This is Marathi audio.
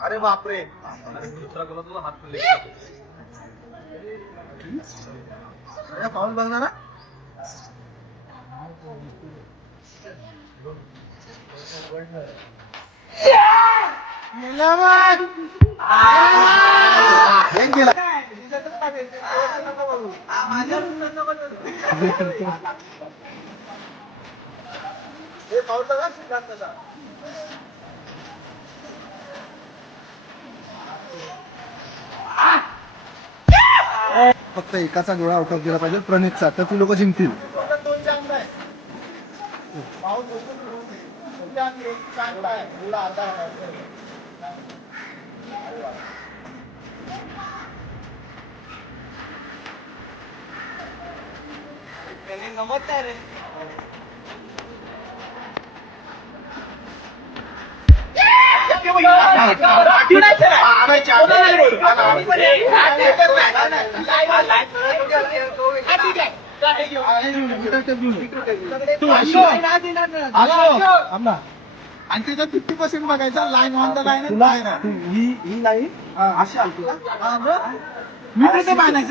अरे बापरे पाऊल बघणार फक्त एकाचा डोळा आउट ऑफ गेला पाहिजे प्रणितचा तर ती लोक जिंकतील जमत नाही रे आणि त्याचा 50% बघायचा लाईन ऑन द लाईन ही नाही अशी मी कुठे बांधायचं